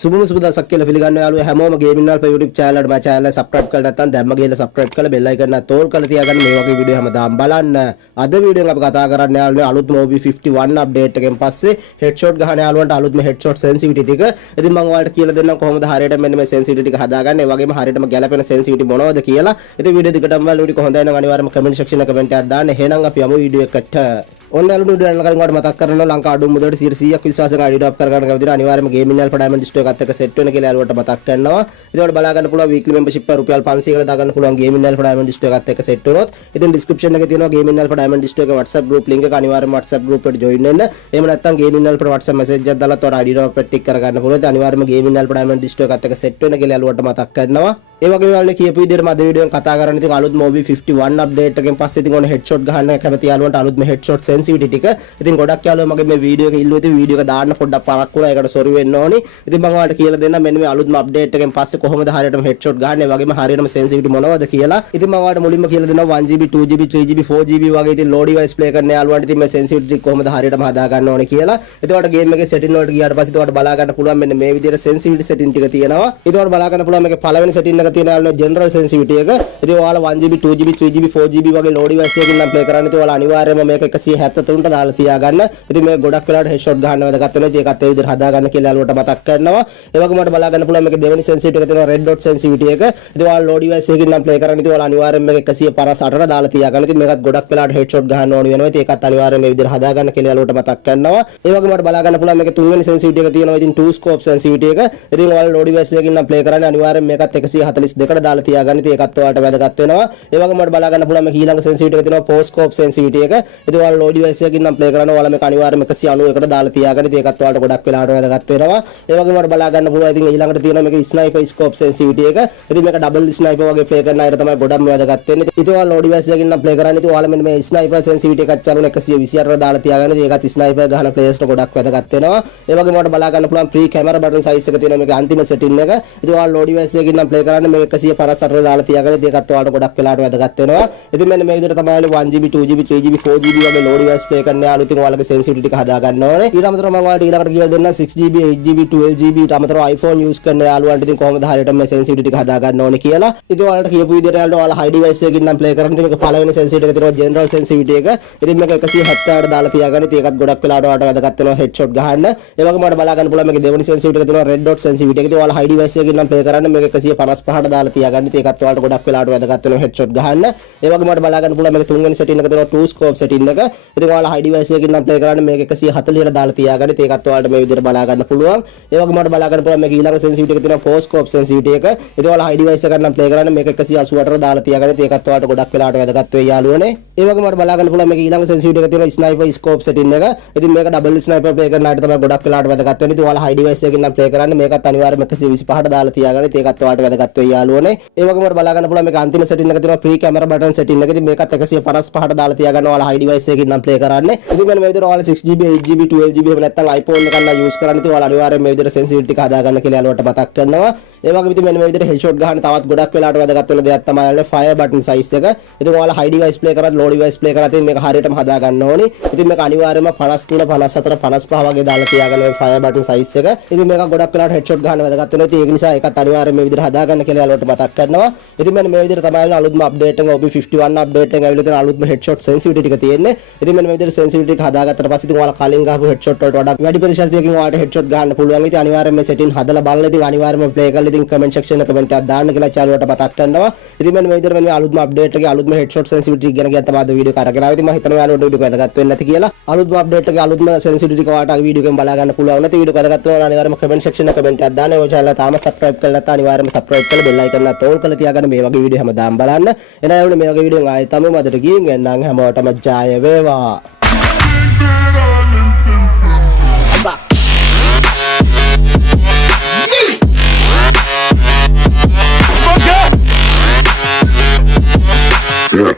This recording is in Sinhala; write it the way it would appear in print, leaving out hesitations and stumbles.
සුබම සුබදසක් කියලා පිළිගන්න යාළුවෝ හැමෝම ගේමින් වල YouTube channel එකට මගේ channel එක subscribe කරලා නැත්නම් දැම්ම ගිහලා subscribe කරලා bell icon එක තෝල් කරලා තියාගන්න මේ වගේ වීඩියෝ හැමදාම බලන්න. අද වීඩියෝ එක අපි කතා කරන්න යාළුවෝ අලුත්ම OB51 update එකෙන් පස්සේ headshot ගහන යාළුවන්ට අලුත්ම headshot sensitivity ටික. ඉතින් මම ඔයාලට කියලා දෙන්නම් කොහොමද හරියට මෙන්න මේ sensitivity ටික හදාගන්නේ. ඒ වගේම හරියටම ගැලපෙන sensitivity මොනවද කියලා. ඉතින් වීඩියෝ දිගටම බලන්න උඩ කොහොඳයි නම් අනිවාර්යයෙන්ම comment section එක comment එකක් දාන්න. එහෙනම් අපි යමු වීඩියෝ එකට. ඔන්න යාළුවෝ වීඩියෝ එක කලින් මතක් කරනවා ලංකා අඩු මුදලට 100ක් විශ්වාසයෙන් ID drop කරගන්න කැමතිද අනිවාර්යයෙන්ම ගේමින් වල ඩයමන්ඩ් ඩිස්ටෝ එකත් එක්ක set වෙන කියලා යාළුවන්ට මතක් කරනවා. ඉතින් බලලා ගන්න පුළුවන් weekly membership එක රුපියල් 500කට දාගන්න පුළුවන් ගේමින් වල ඩයමන්ඩ් ඩිස්ටෝ එකත් එක්ක set වුණොත්. ඉතින් description එකේ තියෙනවා ගේමින් වල ඩයමන්ඩ් ඩිස්ටෝ එක WhatsApp group link එක අනිවාර්යයෙන්ම WhatsApp group එකට join වෙන්න. එහෙම නැත්නම් ගේමින් වල WhatsApp message එකක් දාලා තොර ID drop එක ටික කරගන්න පුළුවන්. ඉතින් අනිවාර්යයෙන්ම ගේමින් වල ඩයමන්ඩ් ඩිස්ටෝ එකත් එක්ක set වෙන කියලා යාළුවන්ට මතක් කරනවා. ඒ වගේම යාළුවෝ කියපු විදිහට මම අද වීඩියෝෙන් කතා කරන්නේ ඉතින් අලුත්ම OB51 update එකෙන් පස්සේ ඉතින් ඔන්න headshot ගහන්න කැමති යාළුවන්ට අලුත්ම headshot sensitivity ටික. ඉතින් ගොඩක් යාළුවෝ මගේ මේ වීඩියෝ එක ඉල්ලුවා ඉතින් වීඩියෝ එක දාන්න පොඩ්ඩක් පරක් වුණා. ඒකට sorry වෙන්න ඕනි. ඉතින් මම ඔයාලට කියලා දෙන්නම් මෙන්න මේ අලුත්ම update එකෙන් පස්සේ කොහොමද හරියටම headshot ගහන්නේ. ඒ වගේම හරියටම sensitivity මොනවද කියලා. ඉතින් මම ඔයාලට මුලින්ම කියලා දෙනවා 1GB 2GB 3GB 4GB වගේ ඉතින් low device play කරන යාළුවන්ට ඉතින් මේ sensitivity කොහොමද හරියටම හදා ගන්න ඕනේ කියලා. ඉතින් ඔයාලට game එකේ setting වලට ගියාට පස්සේ ඔයාලට බලා ගන්න පුළුවන් මෙන්න මේ විදිහට sensitivity setting ටික තියෙනවා. ඉතින් ඔයාලට බලා ගන්න පුළුවන් මේකේ පළවෙනි setting එක තියෙන යාළුවෝ general sensitivity එක. ඉතින් ඔයාලා 1GB 2GB 3GB 4GB වගේ low device එකකින් නම් play කරන්නේ. ඉතින් ඔයාලා අනිවාර්යයෙන්ම මේක 173ට දාලා තියාගන්න. ඉතින් මේක ගොඩක් වෙලාවට headshot ගන්න වැදගත් වෙනවා. ඉතින් ඒකත් ඒ විදිහට හදා ගන්න කියලා යාළුවට මතක් කරනවා. ඒ වගේම මට බලා ගන්න පුළුවන් මේකේ දෙවෙනි sensitivity එක තියෙනවා red dot sensitivity එක. ඉතින් ඔයාලා low device එකකින් නම් play කරන්නේ. ඉතින් ඔයාලා අනිවාර්යයෙන්ම මේක 158ට දාලා තියාගන්න. ඉතින් මේකත් ගොඩක් වෙලාවට headshot ගන්න ඕනේ වෙනවා. ඉතින් ඒකත් අනිවාර්යයෙන්ම මේ විදිහට හදා ගන්න කියලා යාළුවට මතක් කරනවා. ඒ වගේම මට බලා ගන්න පුළුවන් මේකේ තුන්වෙනි sensitivity එක තියෙනවා. ඉතින් two scope sensitivity එක. ඉතින් ඔයාලා low device එකකින් නම් play කරන්නේ අනිවාර්යයෙන්ම මේකත් 142ට දාලා තියාගන්න. ඉතින් ඒකත් ඔයාලට වැදගත් වෙනවා. ඒ වගේම මට බලා ගන්න පුළුවන් මේක ඊළඟ sensitivity එක තියෙනවා four scope sensitivity එක. ඉතින් ඔයාලා low device එකකින් නම් play කරනවා. ඔයාලා මේක අනිවාර්යයෙන්ම 191ට දාලා තියාගන්න. ඉතින් ඒකත් ඔයාලට ගොඩක් වෙලාවට වැදගත් වෙනවා. ඒ වගේම මට බලා ගන්න පුළුවන් ඉතින් ඊළඟට තියෙනවා මේක sniper scope sensitivity එක. ඉතින් මේක double sniper වගේ play කරන අයට තමයි ගොඩක්ම වැදගත් වෙන්නේ. ඉතින් ඔයාලා low device එකකින් නම් play කරන්නේ. ඉතින් ඔයාලා මෙන්න මේ sniper sensitivity එකත් චලන 128ට දාලා තියාගන්න. ඉතින් ඒකත් sniper ගහන players ට ගොඩක් වැදගත් වෙනවා. ඒ වගේම මට බලා ගන්න පුළුවන් pre camera button size එක තියෙනවා මේක අන්තිම setting එක. ඉතින් ඔයාලා low device එකකින් නම් play කරන්නේ මේක 158ට දාලා තියාගන්න. ඉතින් ඒකත් ඔයාලට ගොඩක් වෙලාවට වැදගත් වෙනවා. ඉතින් මෙන්න මේ විදිහට තමයි 1GB 2GB 3GB 4GB වගේ low device play කරන්න යාළුවෝ ඉතින් ඔයාලගේ sensitivity ටික හදා ගන්න ඕනේ. ඊට අමතරව මම ඔයාලට ඊළඟට කියලා දෙන්නම් 6GB 8GB 12GB ඊට අමතරව iPhone use කරන යාළුවන්ට ඉතින් කොහොමද හරියට මේ sensitivity ටික හදා ගන්න ඕනේ කියලා. ඉතින් ඔයාලට කියපු විදිහට යාළුවෝ ඔයාලා high device එකකින් නම් play කරන්නේ. මේක පළවෙනි sensitivity එක තියෙනවා general sensitivity එක. ඉතින් මේක 170ට දාලා තියාගන්න. ඉතින් ඒකත් ගොඩක් වෙලාවට ඔයාලට වැදගත් වෙනවා headshot ගහන්න. ඒ වගේම මට බලා ගන්න පුළුවන් මේකේ දෙවෙනි sensitivity එක තියෙනවා red dot sensitivity එක. ඉතින් ඔයාලා high device එකකින් නම් play කරන්නේ මේක 155ට දාලා තියාගන්න. ඉතින් ඒකත් ඔයාලට ගොඩක් වෙලාවට වැදගත් වෙනවා headshot ගහන්න. ඒ වගේම මට බලා ගන්න පුළුවන් මේක තුන්වෙනි setting එක තියෙනවා two scope setting එක. ඉතින් ඔයාලා high device එකකින් නම් play කරන්නේ මේක 140ට දාලා තියාගන්න. ඉතින් ඒකත් ඔයාලට මේ විදිහට බලා ගන්න පුළුවන්. ඒ වගේම මට බලා ගන්න පුළුවන් මේක ඊළඟ sensitivity එක තියෙනවා four scope sensitivity එක. ඉතින් ඔයාලා high device එකකින් නම් play කරන්නේ මේක 188ට දාලා තියාගන්න. ඉතින් ඒකත් ඔයාලට ගොඩක් වෙලාවට වැදගත් වෙයි යාළුවනේ. ඒ වගේම මට බලා ගන්න පුළුවන් මේක ඊළඟ sensitivity එක තියෙනවා sniper scope setting එක. ඉතින් මේක double sniper play කරන අයට තමයි ගොඩක් වෙලාවට වැදගත් වෙන්නේ. ඉතින් ඔයාලා high device එකකින් නම් play කරන්නේ මේකත් අනිවාර්යයෙන්ම 125ට දාලා තියාගන්න. ඉතින් ඒකත් ඔයාලට වැදගත් වෙයි යාළුවනේ. ඒ වගේම මට බලා ගන්න පුළුවන් මේක අන්තිම setting එක තියෙනවා pre camera button setting එක. ඉතින් මේකත් 155ට දාලා තියාගන්න ඔයාලා high device එකකින් නම් play කරන්නේ. ඉතින් මෙන්න මේ විදිහට ඔයාලා 6GB 8GB 12GB එහෙම නැත්නම් iPhone එකක් නම් use කරන්නේ. ඉතින් ඔයාලා අනිවාර්යයෙන් මේ විදිහට sensitivity ටික හදා ගන්න කියලා යාළුවට මතක් කරනවා. ඒ වගේම ඉතින් මෙන්න මේ විදිහට headshot ගන්න තවත් ගොඩක් වෙලාවට වැදගත් වෙන දෙයක් තමයි යාළුවනේ fire button size එක. ඉතින් ඔයාලා high device play කරත් low device play කරත් මේක හරියටම හදා ගන්න ඕනේ. ඉතින් මේක අනිවාර්යයෙන්ම 53 54 55 වගේ දාලා තියාගන්න මේ fire button size එක. ඉතින් මේක ගොඩක් වෙලාවට headshot ගන්න වැදගත් වෙනවා. ඉතින් ඒක නිසා ඒකත් අනිවාර්යයෙන් මේ විදිහට හදා ගන්න කියලා යාළුවට මතක් කරනවා. ඉතින් මෙන්න මේ විදිහට තමයි අලුත්ම update එක OB51 update එක ඇවිල්ලා තියෙන අලුත්ම headshot sensitivity ටික තියෙන්නේ. ඉතින් මෙන්න මේ විදිහට sensitivity ටික හදාගත්තට පස්සේ ඉතින් ඔයාලා කලින් ගහපු headshot වලට වඩා වැඩි ප්‍රතිශතයකින් ඔයාලට headshot ගන්න පුළුවන්. ඉතින් අනිවාර්යයෙන් මේ setting හදලා බලලා ඉතින් අනිවාර්යයෙන්ම play කරලා ඉතින් comment section එක comment එකක් දාන්න කියලා යාළුවට මතක් කරනවා. ඉතින් මෙන්න මේ විදිහට මේ අලුත්ම update එකේ අලුත්ම headshot sensitivity ගැන කියන තමයි අද වීඩියෝ එක අරගෙන ආවේ. ඉතින් මම හිතනවා යාළුවට වීඩියෝ එක වැදගත් වෙන්නේ නැති කියලා. අලුත්ම update එකේ අලුත්ම sensitivity ටික ඔයාලට වීඩියෝ එකෙන් බලා ගන්න පුළුවන්. නැති වීඩියෝ එක වැදගත් වෙනවා අනිවාර්යයෙන්ම comment section එක comment එකක් දාන්න. ඔය channel එක තාම subscribe කරලා නැත්නම් අනිවාර්යයෙන්ම subscribe කරලා bell icon එක තෝල් කරලා තියාගන්න. මේ වගේ වීඩියෝ හැමදාම බලන්න. එහෙනම් යාළුවනේ මේ වගේ වීඩියෝ ආයෙත් තමයි මදට ගිහින් එන්නම්. හැමෝටම ජය වේවා.